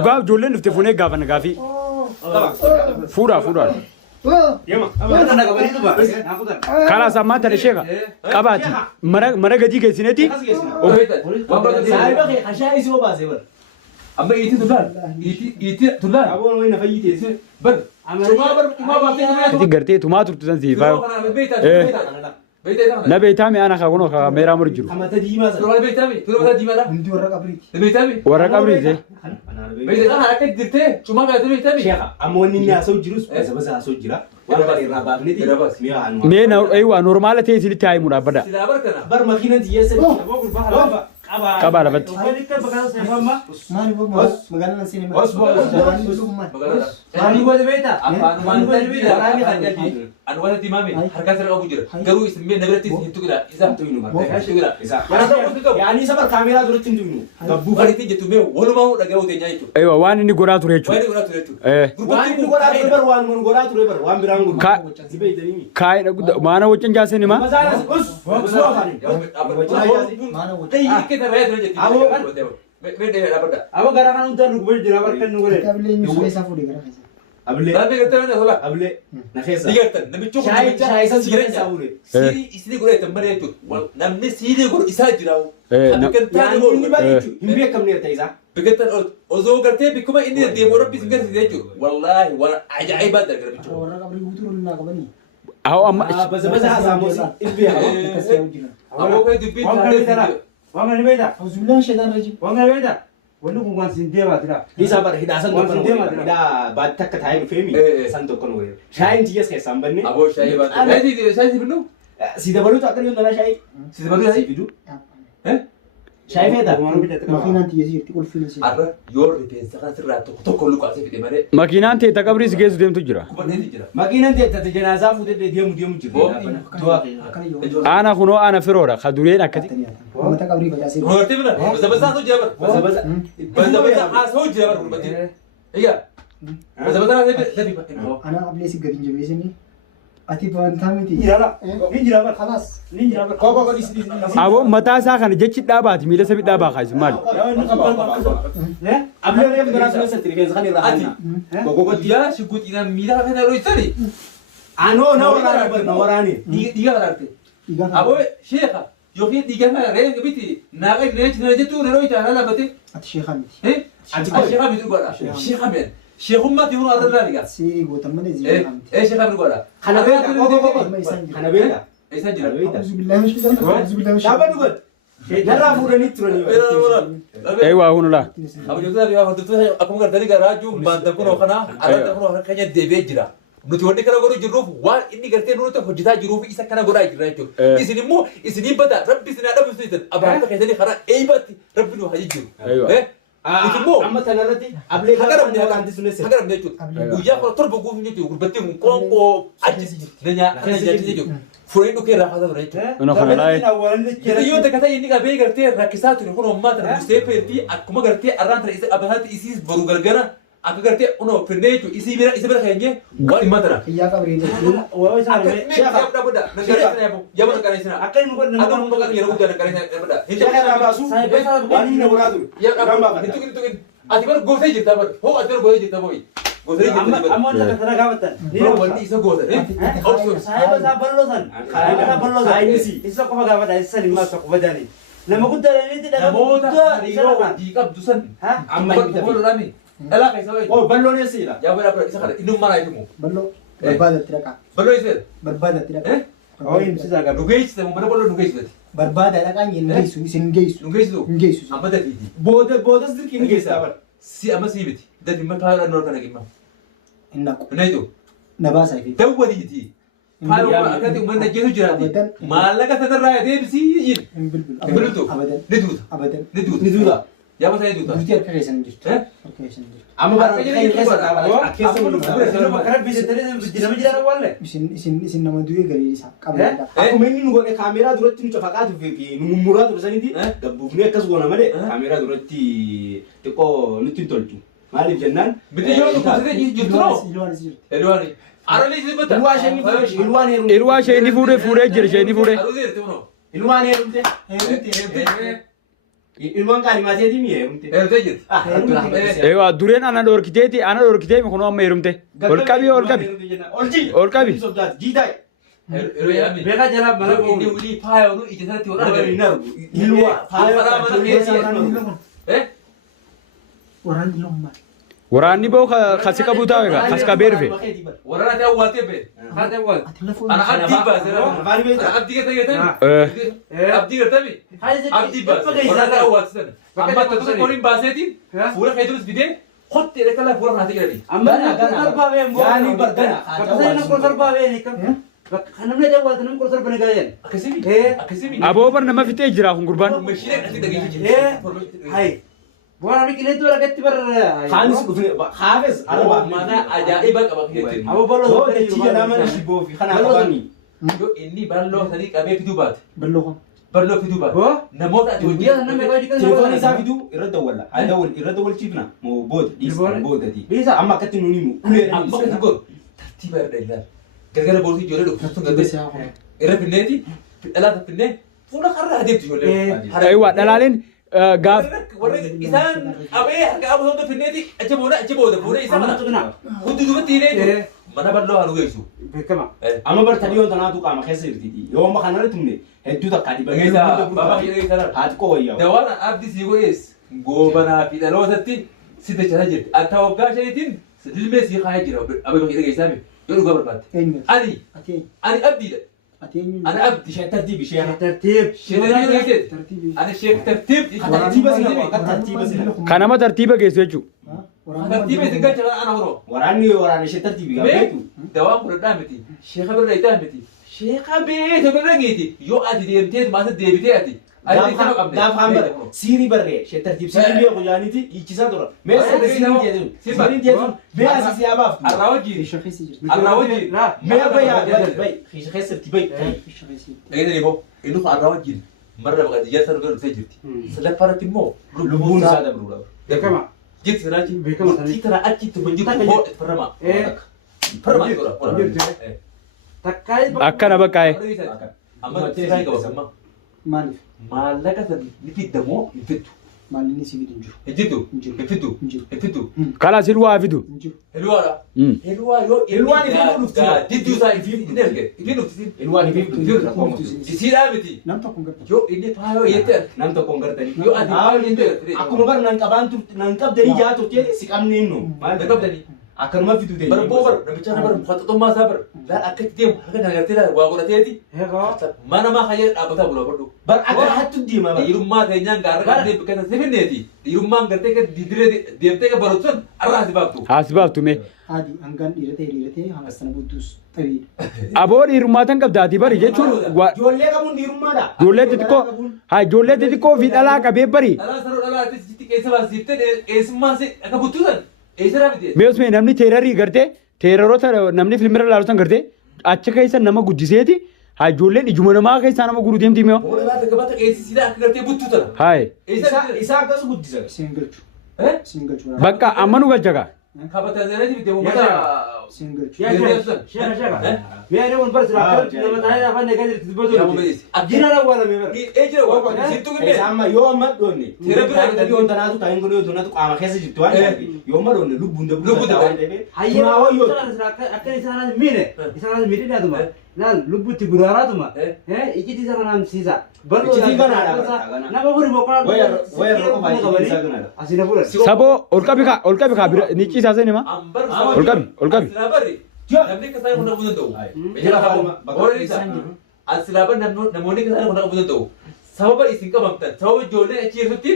وقاف جولين نفتفونه قافنا قافي فورا خلاص ما ترى شيء قباتي مرة قدي كيسينتي سايبك خشاي سو بازيبر أما إيتي تولان أبون وين فيتي بر ما بابتي أنتي قرتي توماتو تنزي فاو نبيتامي أنا خاونو خا ميرا مرجرو أما تدي ما تروح بيتامي تروح تدي ما لا ندي ورا قبريك بيتامي ورا قبري بيتامي أنا أكيد درتي شو ما قاعد بيتامي شيخ أمون إني أسوي جلوس بس أسوي جرا وأنا بدي رابع نتي مين أيوة نورمال تيجي تاي مرابدا سيدا بركنا بر ماكينة تيجي كبار بس ماني بس مقالنا سينما بس ماني بس بيتا ماني بس بيتا أنا ولا تيمامي حركات الأبو جرا قالوا اسمه نبرتي هنتو كده إذا تينو إيش كده يعني سبر كاميرا دورت تينو gabbu fariti jettume walumaa dhaga'uu teenya jechuudha. أيوة وان إني قرأت ريتشو Waa'ee godhatu jechuudha. waan inni godhaa ture bar waan mun godhaa ture bar waan biraan godhu sibee jedhanii كاي ما أنا وجن جاسني ما mazaanas us abo gara kan unta nu gubal jira bar kan nu gole ablee Rabbi gartee hola. ablee na keessa Digartan namichi shaay san sigaret saure siri isini godhatan bare jechuudha. Namni siri godhu isaa jiraa'u. Kan taane yani inni barichu hin beekamne ta'isa biqiltan osoo gartee bikkuma inni deemu rabbi sin garsiise jechuudha. Wallaahi waan ajaa'ibaa dargara bichuudha. أهو أما basa basa hasamosi ilbi Ammoo kai dubbiin taatee Wanga ni beda. auzubillahi shaitan rajim Wanga ni beda. Wani kun wan sin deba tira. isa bar hidasan tokko no hida ba takka tayi femi san tokko no shayin tiyas kai sambanne aboo shaayii baate. Shaayii binnu? si dabalu to akali yona shayi Si dabalu si bidu shayi feda Makinan tiya jirti qulfina si. Arra yoo rifeensa kan sirraa tokko luqaasee fide malee ماكينان تي تكبري سجيس ديم تجرا kubbanneen jira. makinan te tata janaza fude demu jira أنا خنو أنا فرورة خدورين أكتي Mata kabri bajase. Roortii bina basa basaatu jira bar. basa basa Basa haasa'u jira bar gurbatiin. Egaa basa basaa dabi bakka Ana ablee si gadin jabeesini. Ati bantaa miti. Jira ni jira bar Khalas. ni jira bar ko isi أبو متى ساخن جتشي دابات ميلا سبي دابا خايس مال ablee ne gara sun sa tirike zani rahana ko yaa shiguuxiidhaan miidhaa kana yeroo ibsani ano na warane bar na warane dhiiga karaarte. Aboo sheeka yookiin dhiiga kana reefu biti naaqa reechi jettuu yeroo itti aanaa laafate Ati sheekha miti. sheeka bitu godha. Sheeka meen sheekummaatti hunu arra laaligaa. Si gootan malee ziyaara miti. Sheeka bitu godha. kana beda kana beda Eessan jira. Auzu billahi min shaitan. Auzu billahi min daba shaitan. dugat narra fudani turani أيوة هون لا Abujjoota yoo hordoftoota akkuma gartanii garaa jiru baanta kunoo kana arrata kunoo harka keenya deebi'ee jira. Nuti wanti kana godhuu jirruuf waan inni gartee nuti hojjetaa jiruuf isa kana godhaa jirra jechuudha. Isin immoo isinii bada rabbi isin adhabu isin abaarota keessanii karaa eeybatti rabbi nu haji jiru. Nuti immoo amma tanarratti ablee hagaramne kanti sunese hagaramne jechuudha. Guyyaa kana torba guutuu jechuudha gurbattiin kun qoonqoo achi kana nyaachise jechuudha. Fureen dhukee raafataa ture jechuudha. أنا خنا لاي Yoo takka ta'e inni qabee gartee rakkisaa ture kun hommaa tana dursee feertii akkuma gartee arraan tana isa abasaatti isiis baru gargara akka gartee unoo firdee jechuudha isii bira keenyee waan dhimma tana. Iyyaa qabrii jechuun. akka inni godhe nama baasu waan inni godhaa ture Ati bar gootee jirta bar hoo ati bar gootee jirta boyi. Gootee jirta. amma akka tana gaafatan Wanti isa goota. saayiba isaa ballosan saayiba isaa ballosan isa qofa gaafata isa limma isa qofa jaani nama guddaa inni dhaga Namoota hariiroo wanti qabdu san. amma inni tafi Boololami. Dhalaa keessa wayi. oh balloon eessiidha Yaa bada isa kana inni ummaa himu. Balloo barbaadatti dhaqaa. Baloo isa. Barbaadatti dhaqaa. oh imsiisa gaafata Dhugeessite mun mana baloo dhugeessite. Barbaada dhaqaan hin geessu isin geessu. Dhugeessitu. Hin geessu. Amma dafiiti. boodas dirqii ni geessaa bara Si amma si biti. Dafi amma faayidaa noor kana qimma. Hin naqu. Naitu. Na baasaa fi. Dawwaliiti. Faayidaa akkati uummanni ajjeesu jiraati. Maallaqa sadarraa deebisii jin. Hin bilbilu. Hin bilbiltu. Abadan. Ni duuta. Abadan. Ni duuta. ni duuda Yaa masaa ni duuta. Duutii harka keessan hin jirtu. Eh? Harka keessan hin jirtu. amma bara Akka kan keessa jedhanii qaaba keessa Amma mul'isa bakka rabbi nama jiraata walle Isin nama du'ee garii isaa qabaadha. akkuma inni nu godhe kaameeraa duratti nu cafaqaatu fi nu mummuraa ture sanitti gabbuufnee akkas goona malee kaameeraa duratti xiqqoo nutti hin tolchu maaliif jennaan Biti yoo dhukkubsatee jirtu noo. Ilwaan isi jirti. Edwaani. Arali isin bata. ilwaa shanii ilwaan heerumte إلوا شيء نفوره فوره جر شيء نفوره Aruusi jirti noo. ilwaan heerumte Heerumti. ilmaan qaalimaatee dimii heerumte. Heerumtee jirti. Eewa dureen ana dhorkiteeti kun amma heerumte. Ol qabi. Ol qabi. Jiitaay. Beekaa jalaa mana inni ulii faaya olu ija sanatti wal argani. Ilma faaya mana keessi. Waraanni lommaa. Waraanni boo kasi qabu taa'u egaa kas qabee dhufe. Waraana ta'uu waatee bee. Haa ta'uu waatee. Ana abdii baasee ana abdii gata gatami. Abdii gatami. Abdii baasee. Waraana ta'uu waatee sana. Amma tokko koriin baaseetiin fuula keetuus bidee hottee dheekala fuula kanatti jedhani. Amma na baabee mboo. Yaani bargana. Bakka na kurtar baabee ni kam. Bakka namni jawwaatu namni kurtar bane gaayeen. Akkasimi. Akkasimi. Aboo bar nama fitee jira kun gurbaan. Mashiinee dhaqee dhageessee. Hai. Bukan bikin itu orang kecil Khamis dhufne haafes araba mana ajaa'iba qaba keetti. Abo ballo Yoo dachii nama shiboo fi kana qabani. Yoo inni balloo sadii qabee fiduu baate. Balloo kam. Balloo fiduu baate. Namoota ati hojii Telefoon isaa fiduu irra dawwalla. Irra dawwalchiifna moo booda dhiisna boodati. Amma akkatti nuni himu. Amma kan goon tartiiba irra ilaala. Gargara bootii ijoollee dhukkubsattuun gargara. Irra finneeti dhalaa finnee fuula karra adeemtu ijoollee. Eewa dhalaaleen gaaf. Isaan qabee harka abu sabda finneeti achi booda fuudhee isa mana. Hundi duubatti hidhee mana balloo haaluu geessu. Beekama. Amma bartanii yoo tanaatu qaama keessa jirti. Yoo amma kana irratti humne hedduu takka dibanii haati koo wayyaa. Dawaan abdi sii godhees goobanaa fi dhalootatti si dachaa jirti. Ata waggaa shaniitiin dilmee sii kaayee jira. Abee bakki dhageessaame yoo dhugaa barbaadde. Ani abdiidha. أنا أبدي شيء ترتيب شيء ترتيب ترتيب أنا شيء ترتيب ترتيب Kan nama tartiiba geessu jechuudha. ترتيب إذا قلت أنا ورا وراني شيء ترتيب بيتو دوام كل دامتي شيخ برا يدامتي شيخ بيت برا جيتي يو أدي ديمتي ما تدي بيتي داف عمر سيري برا شيء ترتيب سيري بيا خجانيتي يجلس هذا ما سيري ديزون ما أساسي أباف الراوجي الراوجي ما بيا خيش خسر تبي أين يبغى إنه الراوجي مرة بقى ديجا سر قدر تجرتي سلا فرت مو لبون هذا برورا بكما جيت سراجي بكما ترى أكيد تبجي هو فرما فرما يقول تكاي Akkana bakkaa'e. أما تسمعي كم سما Maaliif? maallaqa san ni fiddamoo hin fiddu. Maalli inni sibiila hin jiru. Ejjitu Injiru. hin fiddu Injiru. hin fiddu. Kalas ilwaa fidu. Hin jiru. Heluwaadha. Heluwaa yoo Heluwaan ifee dhufti. Didduu isaa ifii erge ifii dhufti. Ilwaan ifee Isiidhaa miti. Nam tokko hin gabbatu. Yoo inni faayoo yettee arge. nam tokko hin gartanii Yoo ati faayoo yettee arge. akkuma bar nan qabaan turte nan qabdanii jaa turte si qabne inno maal Qabdanii. akkanuma fidu ta'e Bara boo bara namicha na bara mukaxaxummaa isaa bara. Laal akkatti deemu harka kana gartee laal waa godhateeti. Mana maa kayyee dhaabbataa bula godhu. bar akka hattu deema bar Dhiirummaa keenyaan gaarra qabdee bikkata si finneeti. Dhiirummaan gartee ka didiree deemtee ka barotu sun arraa si baaftu. Haasi baaftu mee. Haadhi hangaan dhiiratee hangas sana buttus tabiidha. Aboo dhiirummaatan qabdaati bari jechuun ijoollee qabuun dhiirummaadha ijoollee xixiqqoo haa ijoollee xixiqqoo fi dhalaa qabee bari. Dhalaa saroo dhalaa ati sitti keessa baasiftee eessummaa si akka buttusan eessa raabite. Meesumee namni teerarii gartee teeraroota namni filmira ilaalusan gartee achi keessa nama guddiseeti haa ijoolleen ijuma namaa keessaa nama guruu deemti mee. Boora baata gabata eessisiidha akka gartee buttutan. Haay isaa akkas guddisa Siin galchu. Siin galchu. bakka amma nu galchaga. Kabata zeenati bitee uummata. Siin galchu. يا شيخ شيخ يا أنا من برز العقل لما تعالى أخذنا قدر تثبتوا يا مبيس. أبجينا لا ولا مبر Ejira waa qote sittu isa gibee. amma yoo amma dhoonne Teera bira taa'anii yoo tanaatu taa'in kun yoo tanaatu qaama keessa jirtu waan ta'eef yoo amma dhoonne lubbuun Lubbuun dabuu dabuu. waan ta'eef هيا tunaawwan yoo أكل إنسان مينة إنسان مينة هذا ما لا لبوا تجرارات ما ها يجي تيجي سان سيزا بلو Ijji ganaadha. نما بقول مقال wayar roqa baay'ee isaa ganaadha أسينا بقول Saboo ol qabi kaa bira ni ciisaase nima. Ambar Ol qabi ol qabi. Silaabarri. Namni akka isaan hunda qabuu danda'u. Ejira qabu. Boora isa. Silaabar namoonni akka isaan hunda qabuu danda'u. Sababa isin qabamtan sababa ijoolleen achi jirtutti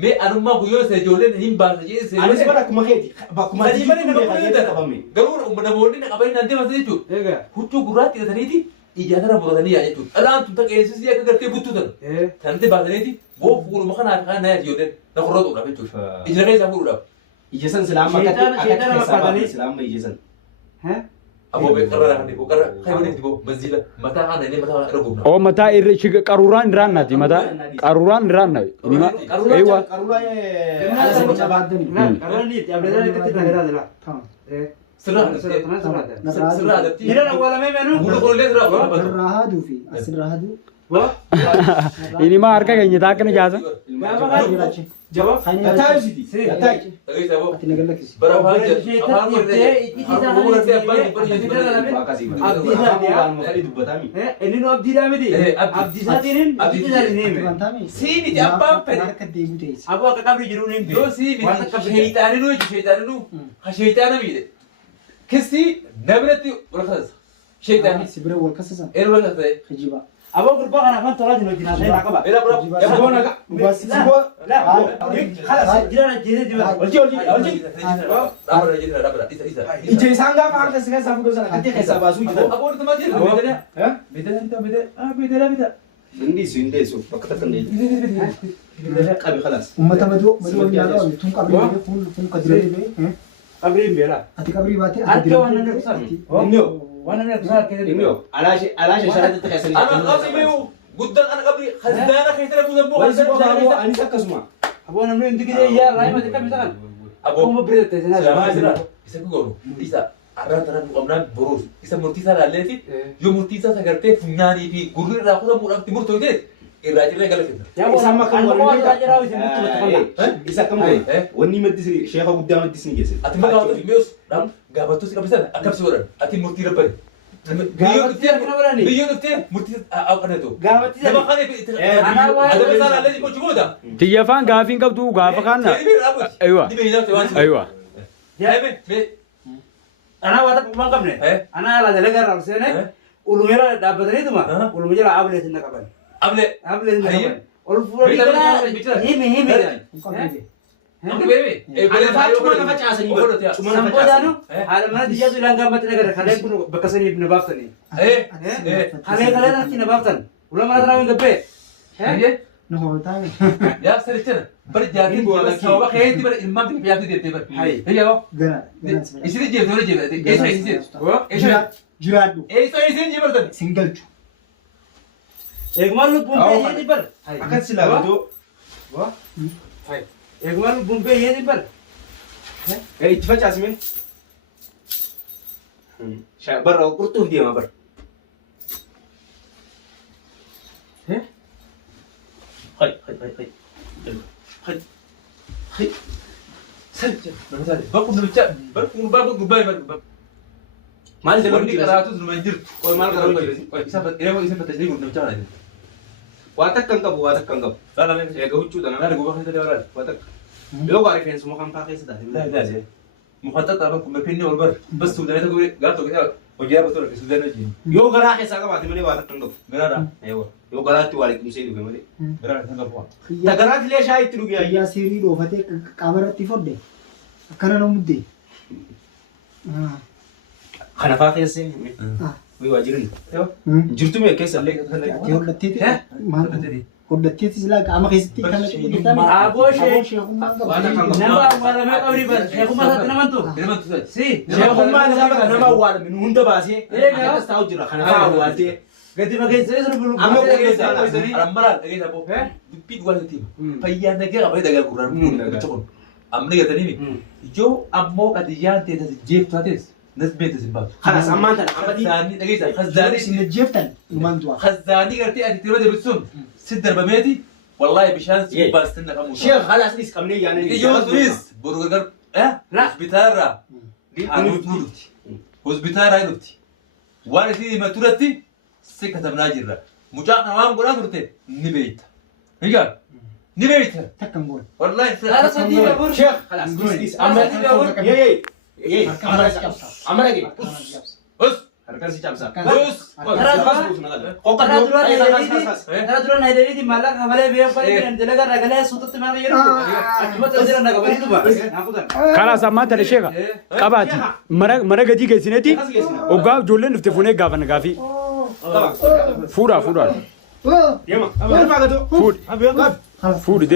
mee anummaa guyyoo isa ijoolleen hin baasa jedhee anis bara akkuma keeti bakkuma Sadii malee nama jiru qabuu qabame Garuu namoonni na qabanii naan deeman jechuudha. إيه Huccuu gurraatti hidhataniiti ijaa kana muratanii yaa jechuudha. Dhalaan tun taqeessisii akka gartee buttuutan. إيه Kanatti baasaniiti boo fuuluma kanaa kan na ijoolleen na qorrootuudhaaf jechuudha. Ijira keessaa fuudhuudhaaf. ija san silaama Shayitaana keessaa bakkaatanii. baafne silaama ija san ها Aboo beekarra kan dhibu qarra kaayyoon itti boo manziila mataa kana inni mataa kana irra gubna. Oo mataa irra qaruuraan irraan naati mataa qaruuraan irraan naati. Nima eewa. qaruuraa لا ala sani cabaa قرر لي قبل ذلك كنت نقرا لا Tamam. إيه Sirraa سرعة adabtee. سرعة Sirraa adabtee. إذا ولا ما Bulu منو qollee sirraa qollee batu. Irraa haaduu fi asirraa haaduu Ini mah harka kayaknya tak kena jasa. Jawab. Tahu sih. Tahu. Dhageessa boo. Ati nagal lakisi. Bara afaan jedhu afaan godhatee afaan godhatee abbaan dubbatami. Inni nu abdiidhaa miti. Abdiisaatiin abdiisaatiin hime. Siiniti abbaan fedhe. Harka deemu ta'e. Aboo akka qabri jiru ni Yoo siiniti sheeyxaaninuu jechuun sheeyxaaninuu ha sheeyxaana miidhe. Kisti nabiratti ol kaasa. Sheeyxaani. Sibira wal kasasan. Eeroo wal kaasa ta'e. Hijiba. Aboo gurbaa kana afaan tolaa jiru hojii naasee qaba. Eela bura. Jaboo naga. Jiraan ajjeesee jibaa. Ije isaan gaafa harka si keessaa fuudhuu sana gatii keessaa baasuu jira. Hindeessu bakka takka hin qabi khalaas. Ummata madoo nyaadhaa tun qabri kun kadira dhibee. Qabri hin beela. Ati qabri baatee Akka waan namni kusaati. Waan namni kusaati. Innoo alaashe sharaatti keessanii. Ana qabri beeku guddaan ana qabri khazdaana keessa dhabuusan boo Waliin boo anis akkasuma. Aboo namni hundi gidee yaa raayima xiqqaa miti kan. Aboo biree ta'e Silamaa jira. Isa ku goonu. Isa arraan tanaan qabnaan boruus. Isa murtii isaa laalleeti yoo murtii isaa sagartee funyaanii fi gurri irraa kutamuudhaaf itti murtooyte irraa cirree galateessa. Isaan makkan waan jiraa isin mutti bakka Isa akkam godhe wanni maddis sheekha guddaa maddis ni geesse. Ati maqaa wata mi'oos dhaam gaafattus qabisan akkabsi godhan. Ati murtii rabbani. Biyyoon dhuftee murtii qaneetu. Gaafatti Nama kana adama isaa laalleeti gochuu booda. Tiyyafaan gaafiin qabdu gaafa kaanna. Aywa. Aywa. Ana wata waan qabne. Ana ala dalagaa irraa seene ulumera dhaabbataniituma uluma jala ablee sinna qaban. Ablee. Ablee sinna qaban. Ol fuudhanii himi. Namni beebe. Cuma lafa caasanii bara. Cuma lafa Samboodhaanu caasanii. haala mana biyyaa sun ilaan gaammatti nagara kaleen kun bakka saniif na baaftanii. Kaleen achi na baaftan. Ulama mana tanaa hin gabbee. Nu hootaame. Yaa sarichana bar jaartiin sababa keetti bar ilmaan biyya biyyaatti deemtee bar. Eeyyoo. Gana. Isin jeefte wala jeefte. Eessa isin? Jiraadhu. Eessa isin jeeftan? Singalchu. Eegumaan lubbuun beeyyeeti bar. Akkas silaa godoo. Eegumaan lubbuun beeyyeeti bar. Itti facaasime. Barra qurxuuf deema bara. Hai. Bakku namicha bakku gubbaa bar. Maal jedhamu Wanni karaatu numa hin jirtu. Ol maal karamu jiru? Isa fattashanii namicha kana jirtu. Waa takka hin qabu, waa takka hin qabu. Laalamee. Eega huccuu dana. Laala gubbaa keessa deemaa laala. Waa takka. Yoo waa rifeensuma kan faa keessa taate. Laala. Mukatta taphaa kun bakki inni ol bar. Bas tuudanii tokko gaaf tokko hojii yaa batoo rakkisuu danda'a jiru. Yoo garaa keessaa qabaate malee waa takka hin qabu. Garaadha. Yoo garaatti waa liqimsee dhufe malee. Garaadha kan qabu. Ta garaatti illee shaayii itti dhuge ayyaa. Yaa seerii dhoofatee qaama irratti fodde. Akkana na muddee. Kana faa keessee. Wii waa jirin. Jirtu mee keessa illee. Ati hodhatteeti. Maal hodhatteeti silaa qaama keessatti kan Aboo shee. Waa takka hin qabu. Nama awwaalamee qabri bar. Sheekummaa isaatti namantu. Ilmantu taate. Si. Sheekummaan isaa bakka nama awwaalame nu hunda baasee. Akkas taa'u jira. Kana faa awwaaltee. Gadi fageessee sun bulu. Amma Dhageessa. Arambalaan dhageessa boo. Dubbii dhugaa isaatti hima. Fayyaan nagee qabee dhagaa gurraan. Gocha kun. Amma gatanii yoo ammoo qadiyyaan teessas jeeftu taates nas beektas hin baatu. Kanas ammaan tana amma Khazzaanii dhageessa. Khazzaanii. Sinna jeeftan dhumaan du'a. Khazzaanii gartee ati tiroo deebitu sun si darbameeti wallaahi bishaan si baastin naqamu. Sheekh halas nis qabnee yaananii. Yoo turis boru gargar hospitaalarraa nu dhufti. Hospitaalarraa dhufti. Waan isin hima turatti si katabnaa jirra. Mucaa kana waan godhaa turte ni beekta. Egaa ni beekta. Takkan goone. Wallahi Haala sadii babur. Sheekh halas nis amma amma dhage. Us Harkaan si cabsaa. us Karaa duraan haydariiti maallaqa hamalee beeku kan dalagaa ragalee suututti maal jedhu. Achumatti jira naqabaniituma. Kalaas ammaa tana sheeka qabaati mana gadi geessineeti oggaa ijoolleen dhufte fuunee gaafanna gaafii fuudhaa Deema. fuudhi.